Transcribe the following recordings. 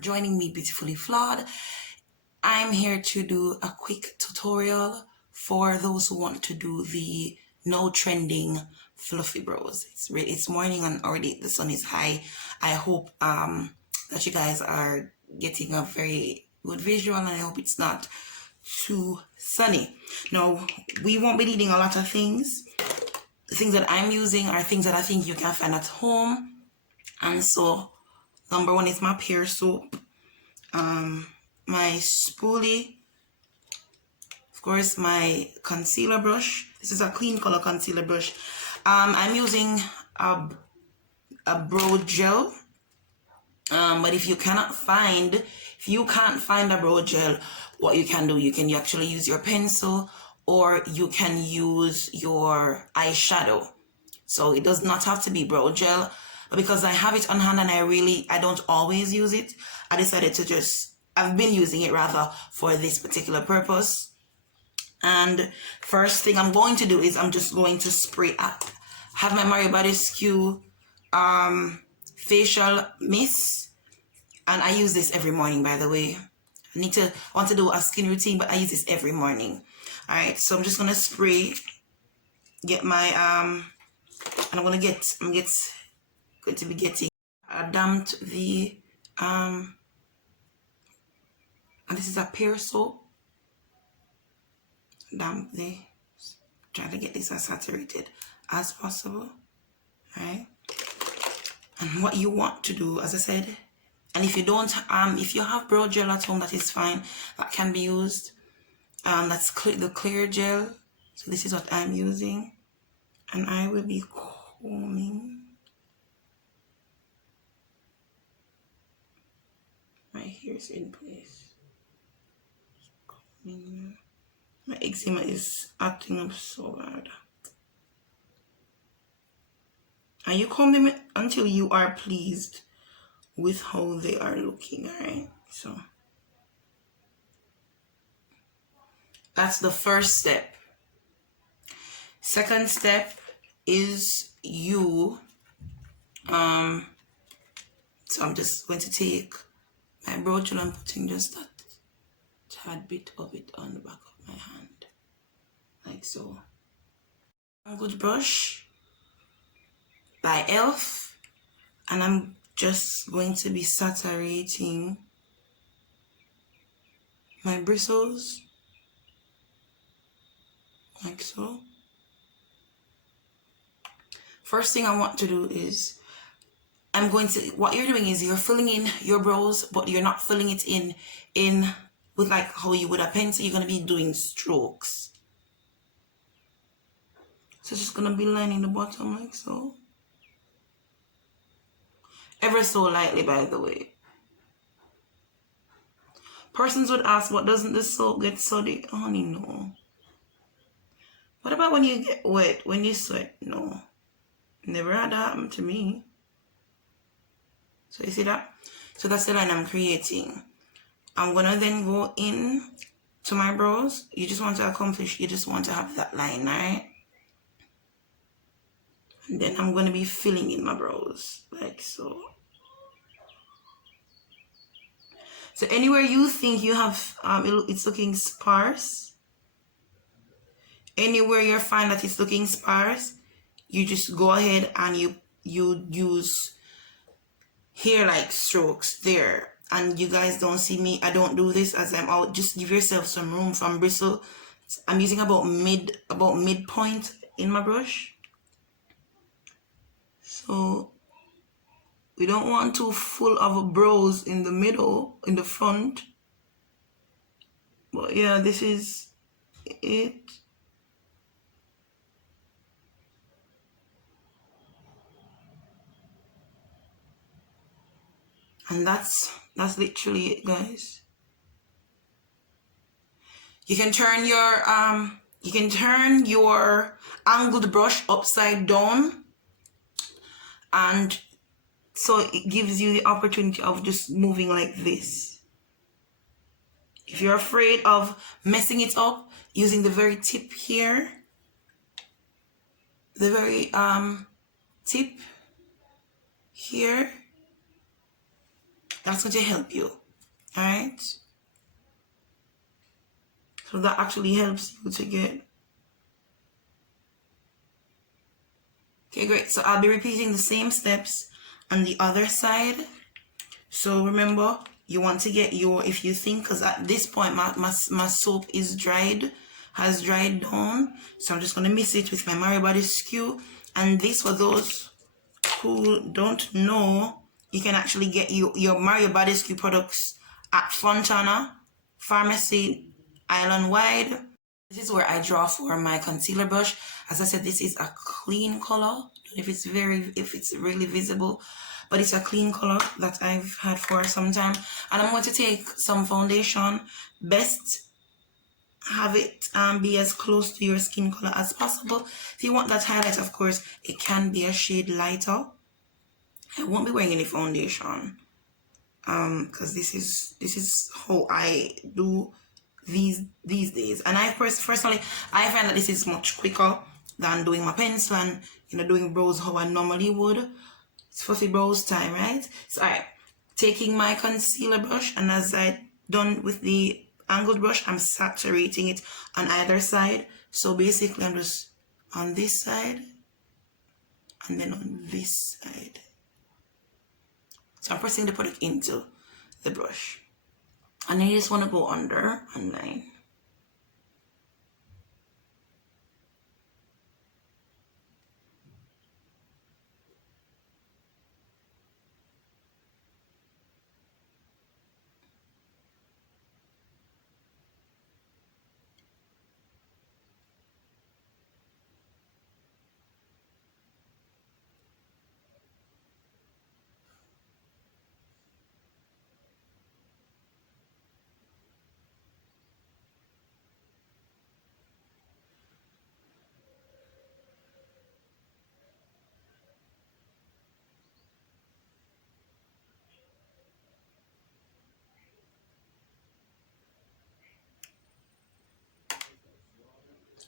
joining me, Beautifully Flawed. I'm here to do a quick tutorial for those who want to do the no trending fluffy brows. It's morning and already the sun is high. I hope that you guys are getting a very good visual, and I hope it's not too sunny. Now, we won't be needing a lot of things. The things that I'm using are things that I think you can find at home. And so, number one is my Pear soap, my spoolie, of course, my concealer brush. This is a clean color concealer brush. I'm using a brow gel. But if you can't find a brow gel, what you can do, you can actually use your pencil, or you can use your eyeshadow. So it does not have to be brow gel, but because I have it on hand and I don't always use it, I decided to I've been using it rather for this particular purpose. And first thing I'm going to do is I'm just going to spray have my Mario Body Skew facial mist, and I use this every morning, by the way. I want to do a skin routine, but I use this every morning. All right, so I'm just gonna spray, get my and I'm going to be getting damped the and this is a Pear soap. Damp try to get this as saturated as possible. Right? And what you want to do, as I said, and if you don't if you have brow gel at home, that is fine, that can be used. That's the clear gel. So this is what I'm using, and I will be combing my hairs in place. My eczema is acting up so bad. And you comb them until you are pleased with how they are looking. Alright, so that's the first step. Second step is so I'm just going to take my brow gel and putting just that tad bit of it on the back of my hand, like so. A good brush by Elf, and I'm just going to be saturating my bristles like so. First thing I want to do is what you're doing is you're filling in your brows, but you're not filling it in with like how you would a pencil. You're going to be doing strokes. So just going to be lining the bottom like so. Ever so lightly, by the way. Persons would ask, what doesn't the soap get soggy? Honey, no. What about when you get wet, when you sweat? No. Never had that happen to me. So you see that? So that's the line I'm creating. I'm gonna then go in to my brows. You just want to have that line, right? And then I'm gonna be filling in my brows like so. So anywhere you think you have it's looking sparse, anywhere you find that it's looking sparse, you just go ahead and you use hair like strokes there. And you guys don't see me, I don't do this as I'm out. Just give yourself some room from bristle. I'm using about midpoint in my brush. So we don't want too full of brows in the middle, in the front. But yeah, this is it. And that's literally it, guys. You can turn your angled brush upside down, and so it gives you the opportunity of just moving like this. If you're afraid of messing it up, using the very tip here, the very tip here, That's going to help you. All right. So that actually helps you to get. Okay, great. So I'll be repeating the same steps on the other side. So remember, you want to get your, if you think, because at this point my soap is has dried down. So I'm just going to mix it with my Mario Body Skew. And this, for those who don't know, you can actually get your Mario Body Skew products at Fontana Pharmacy Island Wide. This is where I draw for my concealer brush. As I said, this is a clean color. If it's really visible, but it's a clean color that I've had for some time. And I'm going to take some foundation. Best have it be as close to your skin color as possible. If you want that highlight, of course, it can be a shade lighter. I won't be wearing any foundation because this is how I do these days. And I personally I find that this is much quicker than doing my pencil and doing brows how I normally would. It's fluffy brows time, right? So all right, taking my concealer brush, and as I done with the angled brush, I'm saturating it on either side. So basically I'm just on this side and then on this side. So I'm pressing the product into the brush. And then you just want to go under and line.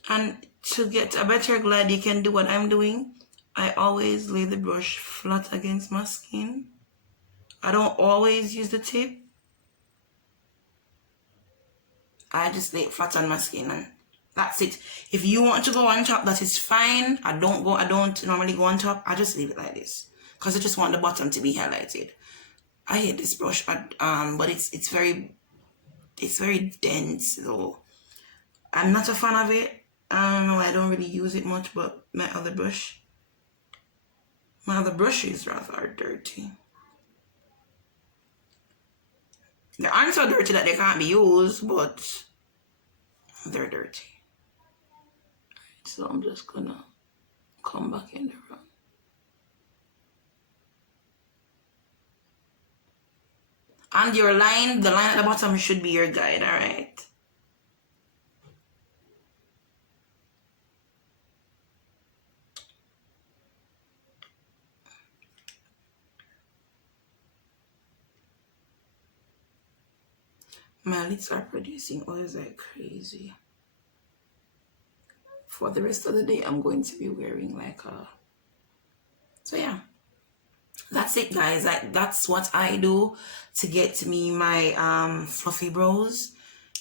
And to get a better glide, you can do what I'm doing. I always lay the brush flat against my skin. I don't always use the tip. I just lay it flat on my skin and that's it. If you want to go on top, that is fine. I don't normally go on top. I just leave it like this because I just want the bottom to be highlighted. I hate this brush, but it's very dense though. I'm not a fan of it. I don't know, I don't really use it much, but my other brushes rather are dirty. They aren't so dirty that they can't be used, but they're dirty. So I'm just gonna come back in the room. And your line, the line at the bottom should be your guide, alright? My lids are producing oils like crazy. For the rest of the day, I'm going to be wearing like a... So yeah, that's it, guys. That's what I do to get me my fluffy brows.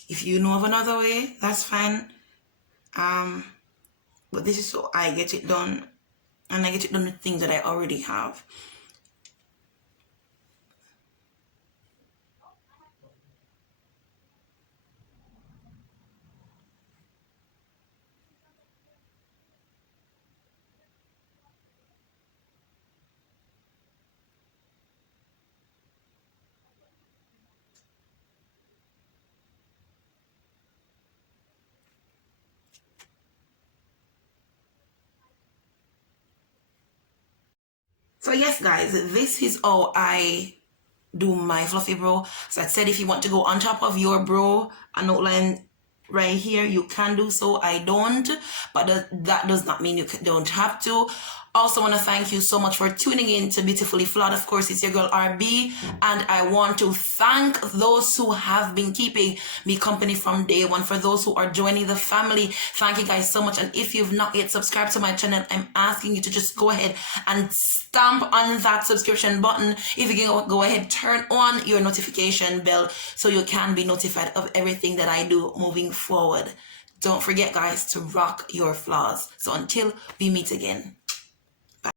If you know of another way, that's fine. But this is how I get it done. And I get it done with things that I already have. So yes, guys, this is how I do my fluffy brow. So I said, if you want to go on top of your brow and outline right here, you can do so. I don't, but that does not mean you don't have to. Also want to thank you so much for tuning in to Beautifully Flawed. Of course, it's your girl RB, and I want to thank those who have been keeping me company from day one. For those who are joining the family, thank you guys so much. And if you've not yet subscribed to my channel, I'm asking you to just go ahead and stamp on that subscription button. If you can go ahead, turn on your notification bell so you can be notified of everything that I do moving forward. Don't forget, guys, to rock your flaws. So until we meet again.